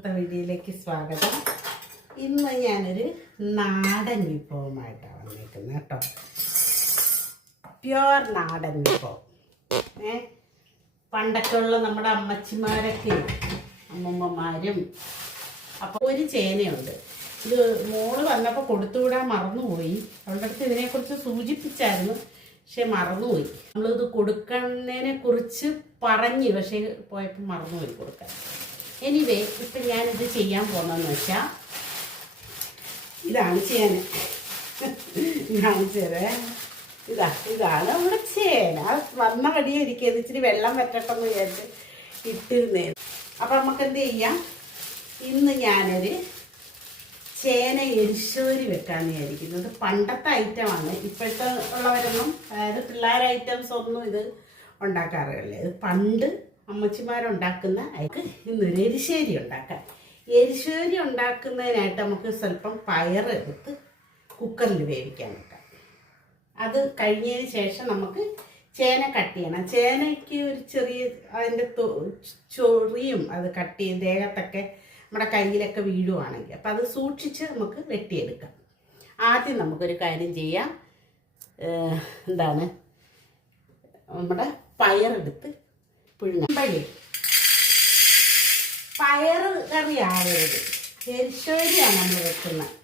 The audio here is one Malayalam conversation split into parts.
ഇന്നത്തെ വീഡിയോയിലേക്ക് സ്വാഗതം. ഇന്ന് ഞാനൊരു നാടൻ വിഭവമായിട്ടാണ് വന്നിരിക്കുന്നത് കേട്ടോ. പ്യുവർ നാടൻ വിഭവം. ഏ? പണ്ടൊക്കെ ഉള്ള നമ്മുടെ അമ്മച്ചിമാരൊക്കെ അമ്മമ്മമാരും. അപ്പോൾ ഒരു ചേനയുണ്ട്. ഇത് മോൾ വന്നപ്പോൾ കൊടുത്തുവിടാൻ മറന്നുപോയി. അവളുടെ അടുത്ത് ഇതിനെക്കുറിച്ച് സൂചിപ്പിച്ചായിരുന്നു പക്ഷെ മറന്നുപോയി. നമ്മളിത് കൊടുക്കുന്നതിനെ കുറിച്ച് പറഞ്ഞു പക്ഷേ പോയപ്പോൾ മറന്നുപോയി കൊടുക്കാൻ. എനിവേ ഇപ്പം ഞാനിത് ചെയ്യാൻ പോകുന്നതെന്ന് വെച്ചാൽ ഇതാണ് ചേന. കാണിച്ചു തരേ ഇതാ ഇതാണ് നമ്മുടെ ചേന. വന്ന കടിയും ഇരിക്കുന്നത് ഇച്ചിരി വെള്ളം വറ്റട്ടെന്ന് വിചാരിച്ച് ഇട്ടിരുന്നേ. അപ്പം നമുക്ക് എന്ത് ചെയ്യാം? ഇന്ന് ഞാനൊരു ചേന എരിശോരി വെക്കാൻ വിചാരിക്കുന്നത് പണ്ടത്തെ ഐറ്റമാണ്. ഇപ്പോഴത്തെ ഉള്ളവരൊന്നും അതായത് പിള്ളേർ ഐറ്റംസ് ഒന്നും ഇത് ഉണ്ടാക്കാറില്ല. ഇത് പണ്ട് അമ്മച്ചിമാരുണ്ടാക്കുന്ന അയക്ക് ഇന്നൊരു എരിശ്ശേരി ഉണ്ടാക്കാം. എരിശ്ശേരി ഉണ്ടാക്കുന്നതിനായിട്ട് നമുക്ക് സ്വല്പം പയറെടുത്ത് കുക്കറിൽ വേവിക്കാൻ വെക്കാം. അത് കഴിഞ്ഞതിന് ശേഷം നമുക്ക് ചേന കട്ട് ചെയ്യണം. ചേനയ്ക്ക് ഒരു ചെറിയ അതിന്റെ ചൊറിയും അത് കട്ട് ചെയ്ത് ദേഹത്തൊക്കെ നമ്മുടെ കയ്യിലൊക്കെ വീഴുവാണെങ്കിൽ. അപ്പം അത് സൂക്ഷിച്ച് നമുക്ക് വെട്ടിയെടുക്കാം. ആദ്യം നമുക്കൊരു കാര്യം ചെയ്യാം. എന്താണ്? നമ്മുടെ പയറെടുത്ത് പുഴുങ്ങാം. പയർ കറി ആവരുത്. എരിശ്ശേരിയാണ് നമ്മൾ വെക്കുന്നത്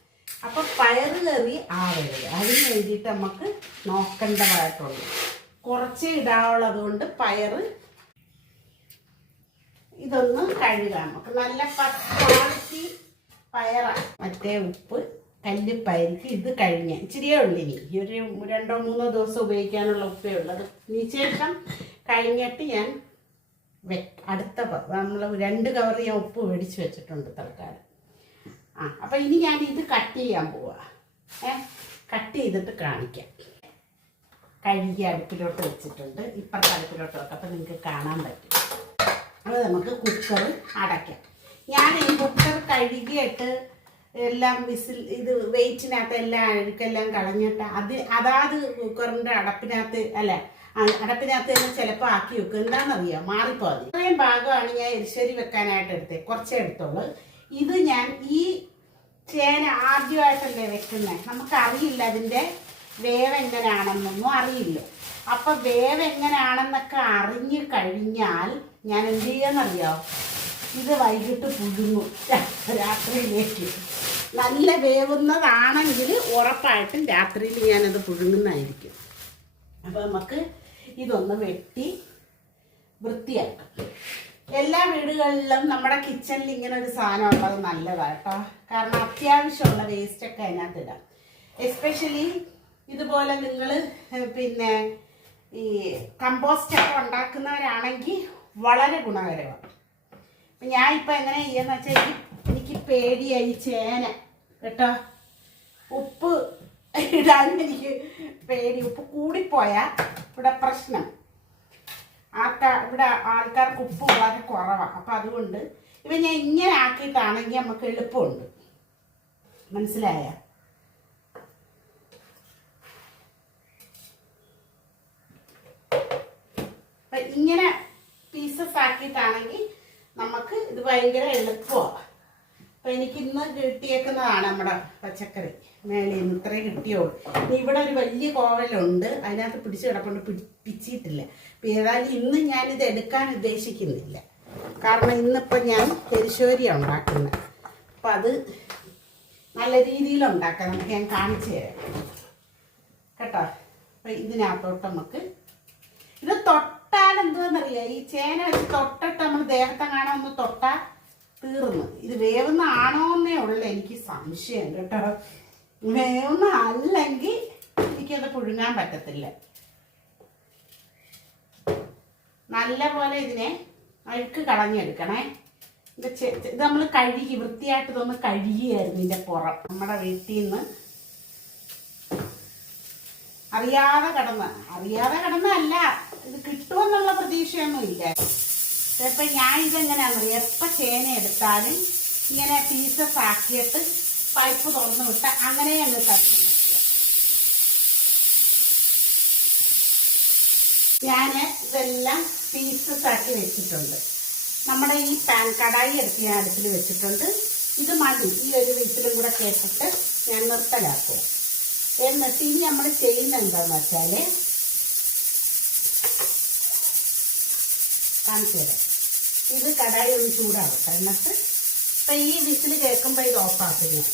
അപ്പോൾ പയർ കറി ആവരുത്. അതിന് വേണ്ടിയിട്ട് നമുക്ക് നോക്കേണ്ടതായിട്ടുള്ളൂ കുറച്ച് ഇടാവുള്ളത് കൊണ്ട് പയർ ഇതൊന്ന് കഴുകാം. നമുക്ക് നല്ല ക്വാളിറ്റി പയറാണ് മറ്റേ ഉപ്പ് കല്ലുപ്പയർക്ക് ഇത് കഴിഞ്ഞ ഇച്ചിരിയേ ഉള്ളൂ ഇനി. ഒരു രണ്ടോ മൂന്നോ ദിവസം ഉപയോഗിക്കാനുള്ള ഉപ്പേ ഉള്ളത് ഇനി ശേഷം കഴിഞ്ഞിട്ട് ഞാൻ അടുത്ത നമ്മൾ രണ്ട് കവർ ഞാൻ ഉപ്പ് മേടിച്ച് വെച്ചിട്ടുണ്ട് തൽക്കാലം. ആ അപ്പം ഇനി ഞാൻ ഇത് കട്ട് ചെയ്യാൻ പോവാ. ഏ കട്ട് ചെയ്തിട്ട് കാണിക്കാം. കഴുകി അടുപ്പിലോട്ട് വെച്ചിട്ടുണ്ട്. ഇപ്പുറത്തെ അടുപ്പിലോട്ട് വെക്കാം. അപ്പം നിങ്ങൾക്ക് കാണാൻ പറ്റും. അത് നമുക്ക് കുക്കർ അടയ്ക്കാം. ഞാൻ ഈ കുക്കർ കഴുകിയിട്ട് എല്ലാം വിസിൽ ഇത് വെയിറ്റിനകത്ത് എല്ലാം അഴുക്കെല്ലാം കളഞ്ഞിട്ട് അത് അതാത് കുക്കറിന്റെ അടപ്പിനകത്ത് അല്ല അടപ്പിനകത്ത് തന്നെ ചിലപ്പോൾ ആക്കി വെക്കും. എന്താണെന്നറിയാം? മാറിപ്പോതി ഇത്രയും ഭാഗമാണ് ഞാൻ എരിശ്ശേരി വെക്കാനായിട്ട് എടുത്തത്. കുറച്ചേ എടുത്തോളൂ ഇത് ഞാൻ ഈ ചേന ആദ്യമായിട്ടല്ലേ വെക്കുന്നത് നമുക്കറിയില്ല അതിന്റെ വേവ് എങ്ങനെയാണെന്നൊന്നും അറിയില്ല. അപ്പൊ വേവ് എങ്ങനെയാണെന്നൊക്കെ അറിഞ്ഞു കഴിഞ്ഞാൽ ഞാൻ എന്ത് ചെയ്യാന്നറിയോ? ഇത് വൈകിട്ട് പുഴുങ്ങും രാത്രിയിലേക്ക്. നല്ല വേവുന്നതാണെങ്കിൽ ഉറപ്പായിട്ടും രാത്രിയിൽ ഞാനത് പുഴുങ്ങുന്നതായിരിക്കും. അപ്പോൾ നമുക്ക് ഇതൊന്ന് വെട്ടി വൃത്തിയാക്കാം. എല്ലാ വീടുകളിലും നമ്മുടെ കിച്ചണിൽ ഇങ്ങനെ ഒരു സാധനം ഉള്ളത് നല്ലതാണ് കേട്ടോ. കാരണം അത്യാവശ്യമുള്ള വേസ്റ്റൊക്കെ അതിനകത്ത് ഇടാം. എസ്പെഷ്യലി ഇതുപോലെ നിങ്ങൾ പിന്നെ ഈ കമ്പോസ്റ്റ് ഒക്കെ ഉണ്ടാക്കുന്നവരാണെങ്കിൽ വളരെ ഗുണകരമാണ്. ഞാൻ ഇപ്പം എങ്ങനെ ചെയ്യാന്ന് വെച്ചാൽ എനിക്ക് പേടിയായി ചേന. കേട്ടോ? ഉപ്പ് ഇടാൻ എനിക്ക് പേടി. ഉപ്പ് കൂടിപ്പോയാൽ ഇവിടെ പ്രശ്നം. ആൾക്കാർ ഇവിടെ ആൾക്കാർക്ക് ഉപ്പ് വളരെ കുറവാണ് അപ്പം അതുകൊണ്ട് ഇവ ഞാൻ ഇങ്ങനെ ആക്കിയിട്ടാണെങ്കിൽ നമുക്ക് എളുപ്പമുണ്ട്. മനസ്സിലായ? ഇങ്ങനെ പീസസ് ആക്കിയിട്ടാണെങ്കിൽ നമുക്ക് ഇത് ഭയങ്കര എളുപ്പമാണ് അപ്പം എനിക്ക് ഇന്ന് കിട്ടിയേക്കുന്നതാണ് നമ്മുടെ പച്ചക്കറി. മേളിൽ നിന്ന് ഇത്രയും കിട്ടിയോളൂ. ഇവിടെ ഒരു വലിയ കോവലുണ്ട്. അതിനകത്ത് പിടിച്ച് കിടപ്പുണ്ട്. പിടി- പിച്ചിയിട്ടില്ല. അപ്പം ഏതായാലും ഇന്ന് ഞാനിത് എടുക്കാൻ ഉദ്ദേശിക്കുന്നില്ല. കാരണം ഇന്നിപ്പം ഞാൻ എരിശോരിയാണ് ഉണ്ടാക്കുന്നത്. അപ്പം അത് നല്ല രീതിയിൽ ഉണ്ടാക്കാം. നമുക്ക് ഞാൻ കാണിച്ചു തരാം. കേട്ടോ? അപ്പം ഇതിനകത്തോട്ട് നമുക്ക് ഇത് തൊട്ടാൽ എന്തുവെന്നറിയാം? ഈ ചേന വെച്ച് തൊട്ടിട്ട് നമ്മൾ ദേഹത്തെ കാണാൻ ഒന്ന് തൊട്ടാൽ തീർന്നു. ഇത് വേവുന്ന ആണോ എന്നേ ഉള്ളു. എനിക്ക് സംശയം കേട്ടോ. വേവുന്ന അല്ലെങ്കിൽ എനിക്കത് പുഴുങ്ങാൻ പറ്റത്തില്ല. നല്ല പോലെ ഇതിനെ അഴുക്ക് കളഞ്ഞെടുക്കണേ. ഇത് നമ്മൾ കഴുകി വൃത്തിയായിട്ട് ഇതൊന്ന് കഴുകിയായിരുന്നു ഇതിന്റെ പുറം. നമ്മുടെ വീട്ടിൽ നിന്ന് അറിയാതെ കിടന്ന് അറിയാതെ കിടന്നല്ല ഇത് കിട്ടുമെന്നുള്ള പ്രതീക്ഷയൊന്നും ഇല്ല ഇപ്പൊ ഞാൻ ഇതെങ്ങനെയാണെന്ന് എപ്പോൾ ചേന എടുത്താലും ഇങ്ങനെ പീസസ് ആക്കിയിട്ട് പൈപ്പ് തുറന്നു വിട്ട് അങ്ങനെ അങ്ങ് കഴുകി ഞാൻ ഇതെല്ലാം പീസസ് ആക്കി വെച്ചിട്ടുണ്ട്. നമ്മുടെ ഈ പാൻ കടായി എടുത്ത് ഞാൻ അടുപ്പിൽ വെച്ചിട്ടുണ്ട്. ഇത് മതി. ഈ ഒരു വീട്ടിലും കൂടെ കേട്ടിട്ട് ഞാൻ നിർത്തലാക്കും. എന്നിട്ട് ഇനി നമ്മൾ ചെയ്യുന്ന എന്താണെന്ന് വെച്ചാൽ കാണിച്ചു തരാം. ഇത് കടായി ഒന്ന് ചൂടാവട്ടെ. എന്നിട്ട് ഇപ്പം ഈ വിസിൽ കേൾക്കുമ്പോൾ ഇത് ഓഫാക്കും ഞാൻ.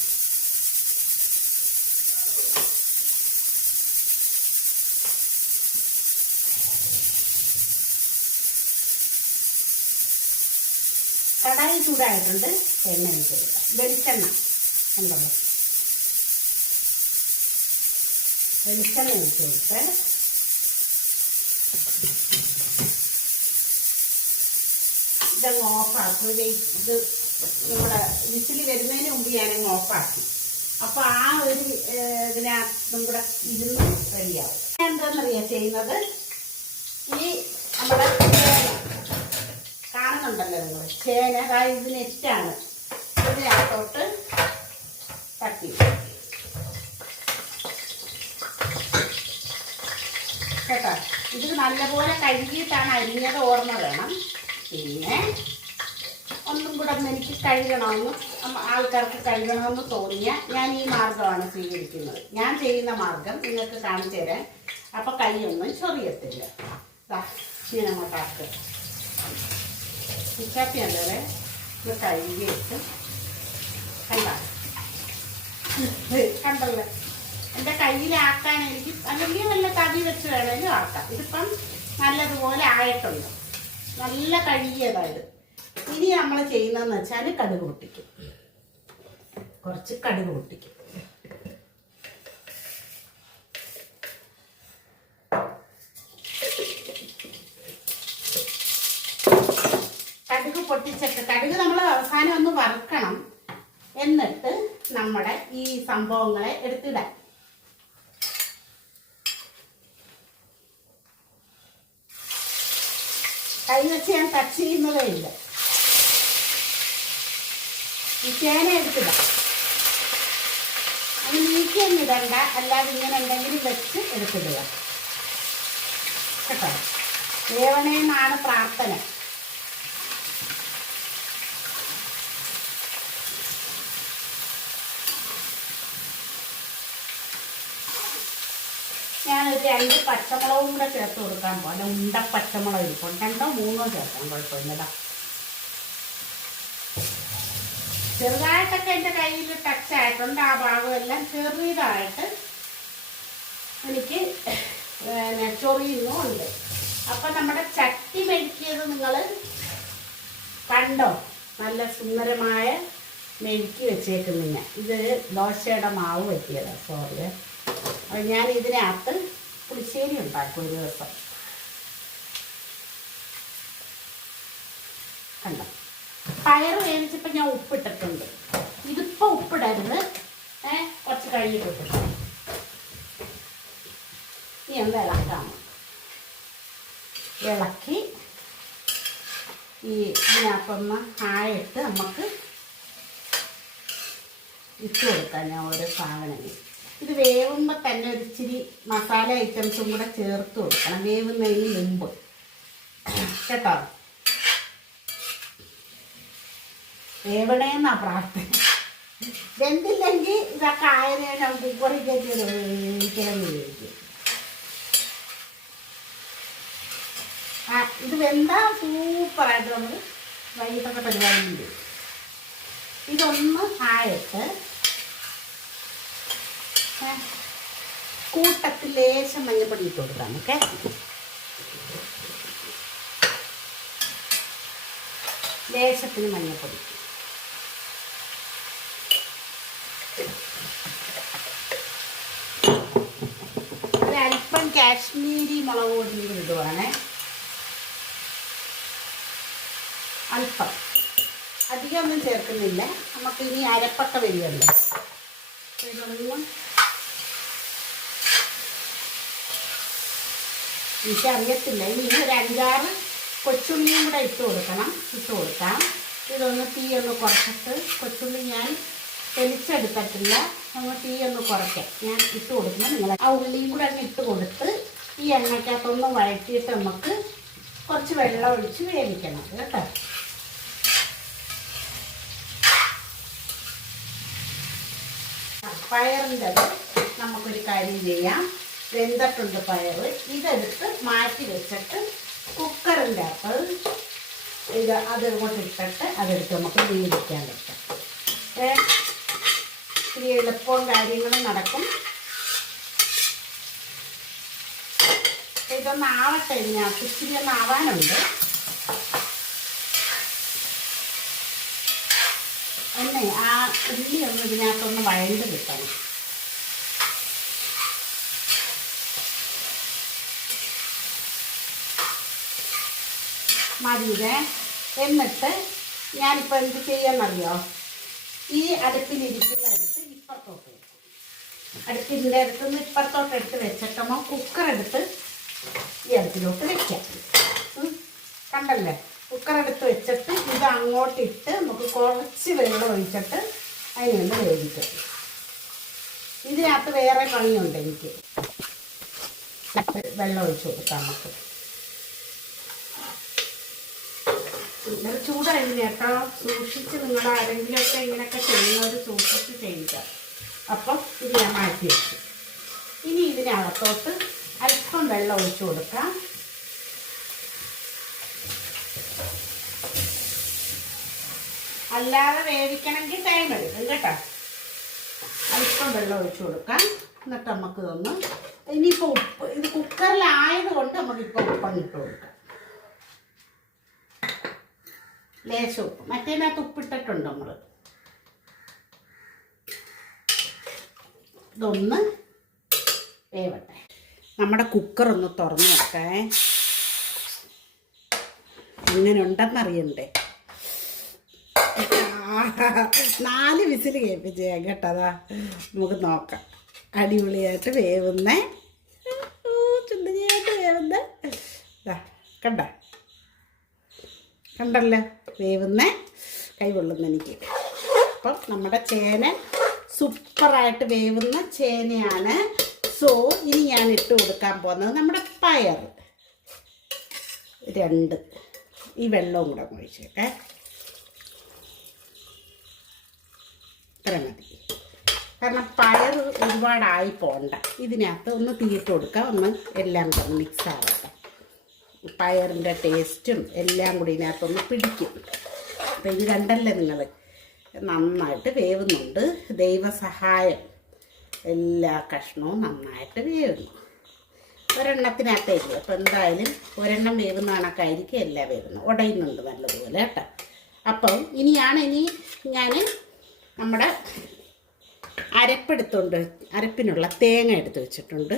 കടായി ചൂടായിട്ടുണ്ട്. എണ്ണ ഒഴിച്ച് കൊടുക്കാം. വെളിച്ചെണ്ണ ഉണ്ടല്ലോ വെളിച്ചെണ്ണ ഒഴിച്ച് കൊടുത്ത്. ഇതങ്ങ് ഓഫാക്കും. ഇത് ഇത് നമ്മുടെ വിസിൽ വരുന്നതിന് മുമ്പ് ഞാനങ്ങ് ഓഫാക്കി. അപ്പോൾ ആ ഒരു ഇതിനകത്തും കൂടെ ഇരുന്ന് റെഡിയാവും. ഞാൻ എന്താണെന്നറിയാം ചെയ്യുന്നത്? ഈ നമ്മുടെ കാണുന്നുണ്ടല്ലോ നിങ്ങൾ ചേന അതായത് ഇത് നെറ്റാണ്. ഇതിനകത്തോട്ട് തട്ടി കേട്ടോ? ഇത് നല്ലപോലെ കഴുകിയിട്ടാണ് അരിഞ്ഞത് ഓർമ്മ വേണം. പിന്നെ ഒന്നും കൂടെ എനിക്ക് കഴുകണമെന്ന് ആൾക്കാർക്ക് കഴുകണമെന്ന് തോന്നിയ ഞാൻ ഈ മാർഗമാണ് സ്വീകരിക്കുന്നത്. ഞാൻ ചെയ്യുന്ന മാർഗം നിങ്ങൾക്ക് കാണിച്ചു തരാൻ കൈ കൈയൊന്നും ചൊറിയത്തില്ല. ഇങ്ങനെ അങ്ങോട്ടാക്കുക ചപ്പാത്തിയല്ലേ ഇത് കഴുകിയിട്ട് കണ്ട? കണ്ടല്ലോ? എന്റെ കയ്യിലാക്കാൻ എനിക്ക് അല്ലെങ്കിൽ നല്ല തവി വെച്ച് വേണമെങ്കിലും ആക്കാം. ഇതിപ്പം നല്ലതുപോലെ ആയിട്ടുണ്ട്. നല്ല കഴുകിയതായത് ഇനി നമ്മൾ ചെയ്യുന്നതെന്ന് വെച്ചാൽ കടുക് പൊട്ടിക്കും. കുറച്ച് കടുക് പൊട്ടിക്കും. കടുക് പൊട്ടിച്ചിട്ട് കടുക് നമ്മൾ അവസാനം ഒന്ന് വറുക്കണം. എന്നിട്ട് നമ്മുടെ ഈ സംഭവങ്ങളെ എടുത്തിടാം. വെച്ച് ഞാൻ ടച്ച് ചെയ്യുന്നതേ ഇല്ല. ഈ ചേന എടുത്തിടാം. അത് നീക്കിയൊന്നും ഇടണ്ട. അല്ലാതെ ഇങ്ങനെ എന്തെങ്കിലും വെച്ച് എടുത്തിടുക. കേട്ടോ? ദേവനേന്നാണ് പ്രാർത്ഥന ഞാനൊരു രണ്ട് പച്ചമുളകും കൂടെ ചേർത്ത് കൊടുക്കാൻ പോലെ ഉണ്ട പച്ചമുളക് ഇരിക്കും. രണ്ടോ മൂന്നോ ചേർക്കാം. കുഴപ്പമില്ലതാ ചെറുതായിട്ടൊക്കെ എന്റെ കയ്യിൽ ടച്ച് ആയിട്ടുണ്ട്. ആ ഭാഗം എല്ലാം ചെറിയതായിട്ട് എനിക്ക് പിന്നെ ചൊറിയുന്നും ഉണ്ട് അപ്പം നമ്മുടെ ചട്ടി മെഴുക്കിയത് നിങ്ങൾ കണ്ടോ? നല്ല സുന്ദരമായ മെഴുക്കി വെച്ചേക്കുന്നില്ല ഇത് ദോശയുടെ മാവ് പറ്റിയതാണ് സോറി ഞാൻ ഇതിനകത്ത് പുളിശ്ശേരി ഉണ്ടാക്കും ഒരു ദിവസം. കണ്ടോ? പയർ വേവിച്ചപ്പോൾ ഞാൻ ഉപ്പിട്ടിട്ടുണ്ട്. ഇതിപ്പോൾ ഉപ്പിടരുത്. ഏ കുറച്ച് കഴിഞ്ഞിട്ട് ഉപ്പിട്ടു ഇനി ഒന്ന് ഇളക്കാം ഇളക്കി ഈ ഇതിനകത്തൊന്ന് ആയിട്ട് നമുക്ക് ഇട്ട് കൊടുക്കാം ഞാൻ ഓരോ സാധനങ്ങൾ. ഇത് വേവുമ്പോൾ തന്നെ ഒരു ഇച്ചിരി മസാല ഐറ്റംസും കൂടെ ചേർത്ത് കൊടുക്കണം. വേവുന്നതിന് മുമ്പ്. കേട്ടോ? വേവണേന്നാ പ്രാർത്ഥന. വെന്തില്ലെങ്കിൽ ഇതൊക്കെ ആയതിനു നമുക്ക് കുക്കറിൽ കയറ്റി ആ ഇത് വെന്താ സൂപ്പറായിട്ട് നമ്മൾ വൈകിട്ടൊക്കെ പരിപാടിയുണ്ട് ഇതൊന്ന് ആയിട്ട് കൂട്ടത്തിൽ ലേശം മഞ്ഞപ്പൊടി ഇട്ട് കൊടുക്കാം ഓക്കെ. ലേശത്തിന് മഞ്ഞപ്പൊടി. ഒരല്പം കാശ്മീരി മുളക് പൊടി ഇടുവാണ് അല്പം. അധികമൊന്നും ചേർക്കുന്നില്ല. നമുക്ക് ഇനി അരപ്പൊക്കെ വരികയല്ലോ എനിക്കറിയത്തില്ല. ഇനി ഒരു അഞ്ചാറ് കൊച്ചുള്ളിയും കൂടെ ഇട്ട് കൊടുക്കണം. ഇട്ട് കൊടുക്കാം. ഇതൊന്ന് തീയൊന്ന് കുറച്ചിട്ട് കൊച്ചുള്ളി ഞാൻ തെളിച്ചെടുത്തിട്ടില്ല. തീ തീയൊന്ന് കുറയ്ക്കാം. ഞാൻ ഇട്ട് കൊടുക്കണം. നിങ്ങൾ ആ ഉള്ളിയും കൂടെ അങ്ങ് ഇട്ട് കൊടുത്ത് ഈ എണ്ണയ്ക്കകത്തൊന്ന് വഴറ്റിയിട്ട് നമുക്ക് കുറച്ച് വെള്ളം ഒഴിച്ച് വേവിക്കണം. കേട്ടോ? പയറിന്റെ നമുക്കൊരു കാര്യം ചെയ്യാം. വെന്തിട്ടുണ്ട് പയർ ഇതെടുത്ത് മാറ്റി വെച്ചിട്ട് കുക്കറിന്റെ അകത്ത് ഇത് അത് ഇങ്ങോട്ട് ഇട്ടിട്ട് അതെടുത്ത് നമുക്ക് വേവിക്കാൻ പറ്റും ഇത്തിരി എളുപ്പവും കാര്യങ്ങളും നടക്കും. ഇതൊന്ന് ആവട്ടെ ഇതിനകത്ത് ഇച്ചിരി ഒന്ന് ആവാനുണ്ട്. എന്നെ ആ ഉള്ളി ഒന്ന് ഇതിനകത്തൊന്ന് വഴണ്ട് കിട്ടണം. മതിയേ എന്നിട്ട് ഞാനിപ്പോൾ എന്ത് ചെയ്യാമെന്നറിയോ ഈ അടുപ്പിലിരിക്കുന്ന അടുത്ത് ഇപ്പുറത്തോട്ട് വെക്കും. അടുപ്പിന്റെ അടുത്ത് നിന്ന് ഇപ്പുറത്തോട്ട് എടുത്ത് വെച്ചിട്ടമ്മ കുക്കർ എടുത്ത് ഈ അടുപ്പിലോട്ട് വെക്കാം. കണ്ടല്ലേ? കുക്കർ എടുത്ത് വെച്ചിട്ട് ഇത് അങ്ങോട്ടിട്ട് നമുക്ക് കുറച്ച് വെള്ളം ഒഴിച്ചിട്ട് അതിനൊന്ന് വേവിക്കും. ഇതിനകത്ത് വേറെ പണിയുണ്ട് എനിക്ക്. വെള്ളം ഒഴിച്ച് കൊടുക്കാം നമുക്ക്. ഇന്നലെ ചൂടായിരുന്നു കേട്ടോ. സൂക്ഷിച്ച് നിങ്ങൾ ആരെങ്കിലുമൊക്കെ ഇങ്ങനെയൊക്കെ ചെയ്യുന്നവർ സൂക്ഷിച്ച് ചെയ്യുക. അപ്പം ഇത് ഞാൻ മാറ്റി വെച്ചു. ഇനി ഇതിനകത്തോട്ട് അല്പം വെള്ളം ഒഴിച്ചു കൊടുക്കാം. അല്ലാതെ വേവിക്കണമെങ്കിൽ ടൈം എടുക്കും കേട്ടോ. അല്പം വെള്ളം ഒഴിച്ചു കൊടുക്കാം. എന്നിട്ട് നമുക്ക് ഇതൊന്ന് ഇനിയിപ്പോൾ ഉപ്പ് ഇത് കുക്കറിലായത് കൊണ്ട് നമുക്കിപ്പോൾ ഉപ്പം ഇട്ട് കൊടുക്കാം. ലേശം ഉപ്പ്. മറ്റേതിനകത്ത് ഉപ്പിട്ടിട്ടുണ്ട് നമ്മൾ ഇതൊന്ന് വേവട്ടെ. നമ്മുടെ കുക്കർ ഒന്ന് തുറന്നു വെക്കേ. എങ്ങനെ ഉണ്ടെന്നറിയണ്ടേ നാല് വിസിൽ കേൾപ്പിച്ച് കേട്ടതാ നമുക്ക് നോക്കാം. അടിപൊളിയായിട്ട് വേവുന്നേ. ചുണ്ടരിയായിട്ട് വേവുന്ന. കണ്ട? കണ്ടല്ലോ? വേവുന്ന കൈ കൊള്ളുന്ന എനിക്ക്. അപ്പം നമ്മുടെ ചേന സൂപ്പറായിട്ട് വേവുന്ന ചേനയാണ്. സോ ഇനി ഞാൻ ഇട്ട് കൊടുക്കാൻ പോകുന്നത് നമ്മുടെ പയർ. രണ്ട്. ഈ വെള്ളവും കൂടെ ഒഴിച്ചേക്കെ. ഇത്ര മതി. കാരണം പയർ ഒരുപാടായി പോണ്ട. ഇതിനകത്ത് ഒന്ന് തീയിട്ട് കൊടുക്കുക ഒന്ന് എല്ലാം കൂടെ മിക്സ് ആവട്ടെ. പയറിന്റെ ടേസ്റ്റും എല്ലാം കൂടി ഇതിനകത്തൊന്ന് പിടിക്കും. അപ്പം ഇത് കണ്ടല്ലേ നിങ്ങൾ നന്നായിട്ട് വേവുന്നുണ്ട്. ദൈവസഹായം എല്ലാ കഷ്ണവും നന്നായിട്ട് വേവുന്നു. ഒരെണ്ണത്തിനകത്തേ ഇല്ല? അപ്പം എന്തായാലും ഒരെണ്ണം വേവുന്ന കണക്കായിരിക്കും എല്ലാം വേവുന്നത്. ഉടയുന്നുണ്ട് നല്ലതുപോലെ കേട്ടോ. അപ്പം ഇനിയാണ് ഇനി ഞാൻ നമ്മുടെ അരപ്പെടുത്തുണ്ട് അരപ്പിനുള്ള തേങ്ങ എടുത്ത് വെച്ചിട്ടുണ്ട്.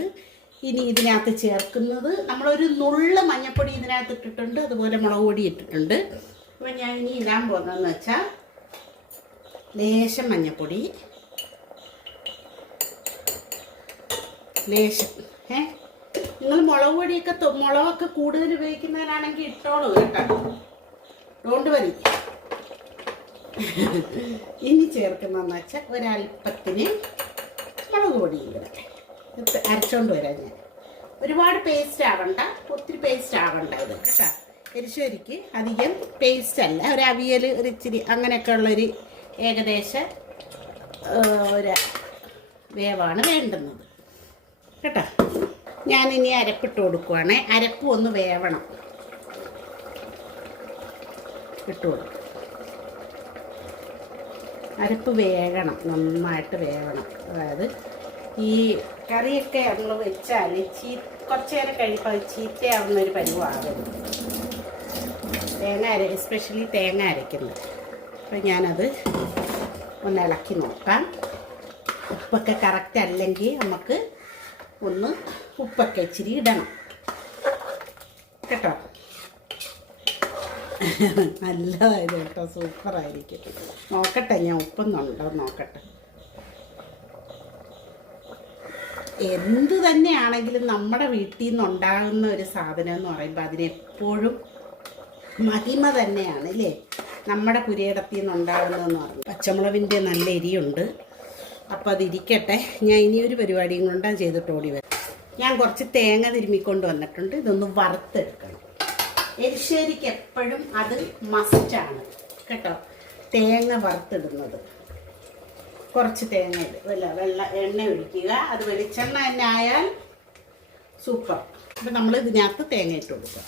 ഇനി ഇതിനകത്ത് ചേർക്കുന്നത് നമ്മളൊരു നുള്ള മഞ്ഞപ്പൊടി ഇതിനകത്ത് ഇട്ടിട്ടുണ്ട് അതുപോലെ മുളക് പൊടി ഇട്ടിട്ടുണ്ട്. അപ്പോൾ ഞാൻ ഇനി ഇടാൻ പോകുന്നതെന്ന് വെച്ചാൽ ലേശം മഞ്ഞപ്പൊടി. ലേശം ഏ? നിങ്ങൾ മുളക് പൊടിയൊക്കെ മുളകൊക്കെ കൂടുതൽ ഉപയോഗിക്കുന്നവരാണെങ്കിൽ ഇട്ടോളൂ കേട്ടോ. ഡോണ്ട് വരി ഇനി ചേർക്കുന്നതെന്ന് വെച്ചാൽ ഒരല്പത്തിന് മുളക് പൊടി കൂടെ. ഇത് അരച്ചോണ്ട് വരാം ഞാൻ. ഒരുപാട് പേസ്റ്റ് ആവണ്ട ഒത്തിരി പേസ്റ്റ് ആവണ്ട ഇത് കേട്ടോ. എരിശ്ശേരിക്ക് അധികം പേസ്റ്റ് അല്ല. ഒരു അവിയൽ ഒരു ഇച്ചിരി അങ്ങനെയൊക്കെ ഉള്ളൊരു ഏകദേശം ഒരു വേവാണ് വേണ്ടുന്നത്. കേട്ടോ? ഞാനിനി അരപ്പിട്ട് കൊടുക്കുവാണേ. അരപ്പ് ഒന്ന് വേവണം. ഇട്ട് കൊടുക്കും. അരപ്പ് വേകണം. നന്നായിട്ട് വേവണം. അതായത് ഈ കറിയൊക്കെ നമ്മൾ വെച്ചാൽ ചീ കുറച്ച് നേരം കഴിയുമ്പോൾ ചീത്തയാവുന്ന ഒരു പരിവാണ്. തേങ്ങ അര എസ്പെഷ്യലി തേങ്ങ അരയ്ക്കുന്നത് അപ്പോൾ ഞാനത് ഒന്ന് ഇളക്കി നോക്കാം. ഉപ്പൊക്കെ കറക്റ്റ് അല്ലെങ്കിൽ നമുക്ക് ഒന്ന് ഉപ്പൊക്കെ ഇച്ചിരി ഇടണം. കേട്ടോ? നല്ലതായത് കേട്ടോ സൂപ്പറായിരിക്കും. നോക്കട്ടെ ഞാൻ ഉപ്പൊന്നുണ്ടോ നോക്കട്ടെ. എന്ത് തന്നെയാണെങ്കിലും നമ്മുടെ വീട്ടിൽ നിന്നുണ്ടാകുന്ന ഒരു സാധനം എന്ന് പറയുമ്പോൾ അതിനെപ്പോഴും മഹിമ തന്നെയാണ് അല്ലേ? നമ്മുടെ പുരയിടത്തിൽ നിന്നുണ്ടാകുന്നതെന്ന് പറഞ്ഞു. പച്ചമുളകിന്റെ നല്ല എരിയുണ്ട്. അപ്പം അതിരിക്കട്ടെ. ഞാൻ ഇനിയൊരു പരിപാടിയും കൊണ്ടാണ് ചെയ്തിട്ട് ഓടി വരാം. ഞാൻ കുറച്ച് തേങ്ങ തിരുമ്മിക്കൊണ്ട് വന്നിട്ടുണ്ട്. ഇതൊന്ന് വറുത്തെടുക്കണം. എരിശ്ശേരിക്ക് എപ്പോഴും അത് മസ്റ്റാണ് കേട്ടോ? തേങ്ങ വറുത്തിടുന്നത്. കുറച്ച് തേങ്ങ ഇട് വെള്ള എണ്ണ ഒഴിക്കുക. അത് വെളിച്ചെണ്ണ തന്നെ ആയാൽ സൂപ്പർ. അപ്പം നമ്മൾ ഇതിനകത്ത് തേങ്ങ ഇട്ട് കൊടുക്കുക.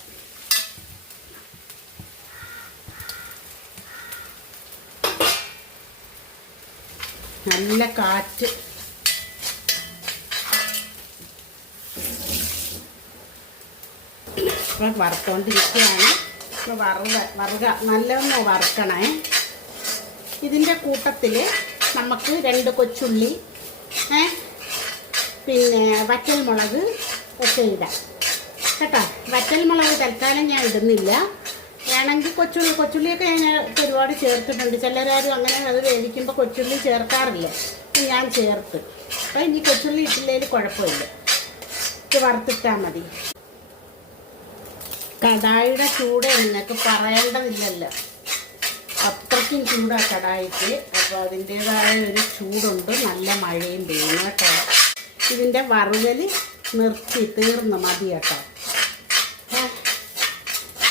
നല്ല കാറ്റ്. ഇപ്പം വറുത്തോണ്ടിരിക്കുകയാണ്. ഇപ്പം വറുക വറുക നല്ലൊന്ന് വറുക്കണേ. ഇതിന്റെ കൂട്ടത്തിൽ നമുക്ക് രണ്ട് കൊച്ചുള്ളി പിന്നെ വറ്റൽമുളക് ഒക്കെ ഇടാം. കേട്ടോ? വറ്റൽ വറ്റൽമുളക് തൽക്കാലം ഞാൻ ഇടുന്നില്ല. വേണമെങ്കിൽ കൊച്ചുള്ളി കൊച്ചുള്ളിയൊക്കെ ഞാൻ ഒരുപാട് ചേർത്തിട്ടുണ്ട്. ചിലരാരും അങ്ങനെ അത് വേവിക്കുമ്പോൾ കൊച്ചുള്ളി ചേർക്കാറില്ല. ഞാൻ ചേർത്ത്. അപ്പം ഇനി കൊച്ചുള്ളി ഇട്ടില്ലെങ്കിൽ കുഴപ്പമില്ല. ഇത് വറുത്തിട്ടാൽ മതി. കടായിയുടെ ചൂട് നിങ്ങൾക്ക് പറയേണ്ടതില്ലല്ലോ. അത്രയ്ക്കും ചൂടാ കടായിക്ക് അപ്പോൾ അതിന്റേതായ ഒരു ചൂടുണ്ട്. നല്ല മഴയും പെയ്യുന്നു കേട്ടോ. ഇതിന്റെ വറുകൽ നിർത്തി തീർന്ന് മതി കേട്ടോ.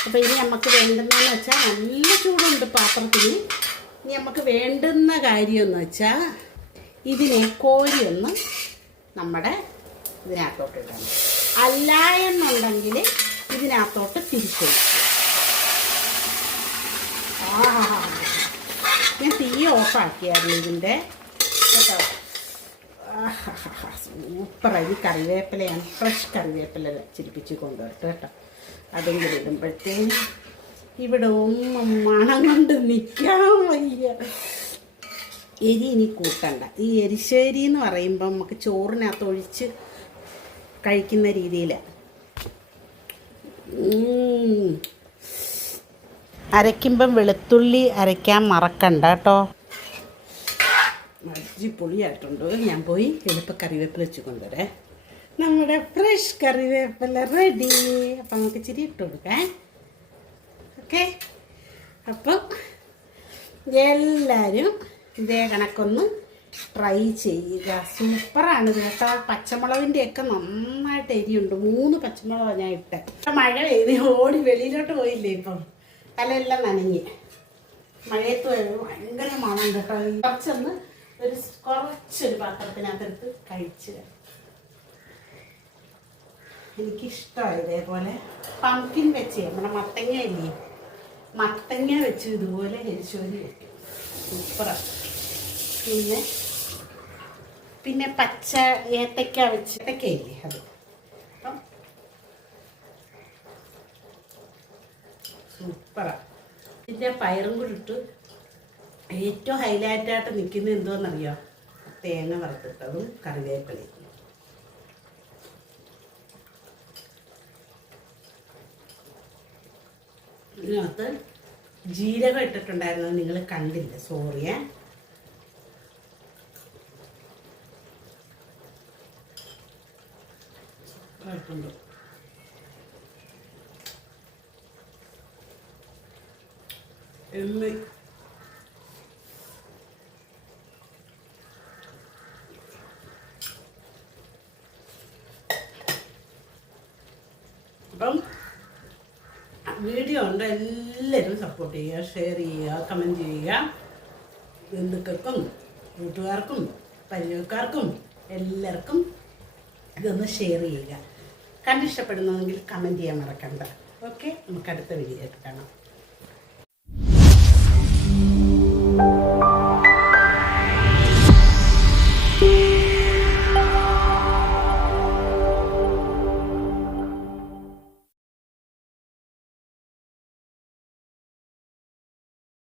അപ്പോൾ ഇനി നമുക്ക് വേണ്ടുന്നതെന്ന് വെച്ചാൽ നല്ല ചൂടുണ്ട് പാത്രത്തിന്. ഇനി നമുക്ക് വേണ്ടുന്ന കാര്യമെന്ന് വെച്ചാൽ ഇതിനെ കോരി ഒന്ന് നമ്മുടെ ഇതിനകത്തോട്ട് ഇടണം. അല്ല എന്നുണ്ടെങ്കിൽ ഇതിനകത്തോട്ട് തിരിച്ചു ഞാൻ തീ ഓഫാക്കിയായിരുന്നു ഇതിന്റെ കേട്ടോ സൂപ്പറായി കറിവേപ്പിലയാണ് ഫ്രഷ് കറിവേപ്പില ചിരിപ്പിച്ച് കൊണ്ടുവരട്ടെ കേട്ടോ. അതും കൂടി ഇടുമ്പോഴത്തേന് ഇവിടെ ഒന്നും മണം കൊണ്ട് നിൽക്കാൻ വയ്യ. എരി ഇനി കൂട്ടണ്ട. ഈ എരിശ്ശേരി എന്ന് പറയുമ്പം നമുക്ക് ചോറിനകത്ത് ഒഴിച്ച് കഴിക്കുന്ന രീതിയിലാണ് അരയ്ക്കുമ്പം വെളുത്തുള്ളി അരയ്ക്കാൻ മറക്കണ്ട കേട്ടോ. മജ്ജി പൊളിയായിട്ടുണ്ട്. ഞാൻ പോയി എളുപ്പ കറിവേപ്പില വെച്ച് കൊണ്ടുവരേ. നമ്മുടെ ഫ്രഷ് കറിവേപ്പില റെഡി അപ്പം നമുക്ക് ഇച്ചിരി ഇട്ട് കൊടുക്കാം. ഓക്കെ അപ്പം എല്ലാവരും ഇതേ കണക്കൊന്ന് ട്രൈ ചെയ്യുക. സൂപ്പറാണ് കേട്ടോ. പച്ചമുളകിന്റെയൊക്കെ നന്നായിട്ട് എരിയുണ്ട്. മൂന്ന് പച്ചമുളക് ഞാൻ ഇട്ടത് മഴ പെയ്ത് ഓടി വെളിയിലോട്ട് പോയില്ലേ ഇപ്പം? തലയെല്ലാം നനഞ്ഞ്. മഴയത്ത് വരുമ്പോൾ ഭയങ്കര മണമുണ്ട് കുറച്ചൊന്ന് ഒരു കുറച്ചൊരു പാത്രത്തിനകത്തെടുത്ത് കഴിച്ച് എനിക്കിഷ്ടമായി ഇതേപോലെ. പംകിൻ വെച്ച് നമ്മുടെ മത്തങ്ങ ഇല്ലേ? മത്തങ്ങ വെച്ച് ഇതുപോലെ എരിശോരി വെക്കും. സൂപ്പറാണ് പിന്നെ പിന്നെ പച്ച ഏത്തക്ക വെച്ച് ഏത്തക്ക ഇല്ലേ അത്? സൂപ്പറാണ് പിന്നെ പയറും കൂടി ഇട്ട് ഏറ്റവും ഹൈലൈറ്റായിട്ട് നിൽക്കുന്നത് എന്തോന്നറിയോ? തേങ്ങ വറുത്തിട്ടതും കറിവേപ്പിലയും. ഇതിനകത്ത് ജീരകം ഇട്ടിട്ടുണ്ടായിരുന്നത് നിങ്ങൾ കണ്ടില്ല. സോറിയേ കുഴപ്പമുണ്ട് എണ്ണ അപ്പം വീഡിയോ ഉണ്ട് എല്ലാവരും സപ്പോർട്ട് ചെയ്യുക ഷെയർ ചെയ്യുക കമന്റ് ചെയ്യുക. ബന്ധുക്കൾക്കും കൂട്ടുകാർക്കും പരിചയക്കാർക്കും എല്ലാവർക്കും ഇതൊന്ന് ഷെയർ ചെയ്യുക. കണ്ടിഷ്ടപ്പെടുന്നതെങ്കിൽ കമന്റ് ചെയ്യാൻ മറക്കണ്ട. ഓക്കെ നമുക്ക് അടുത്ത വീഡിയോ കാണാം. Thank you.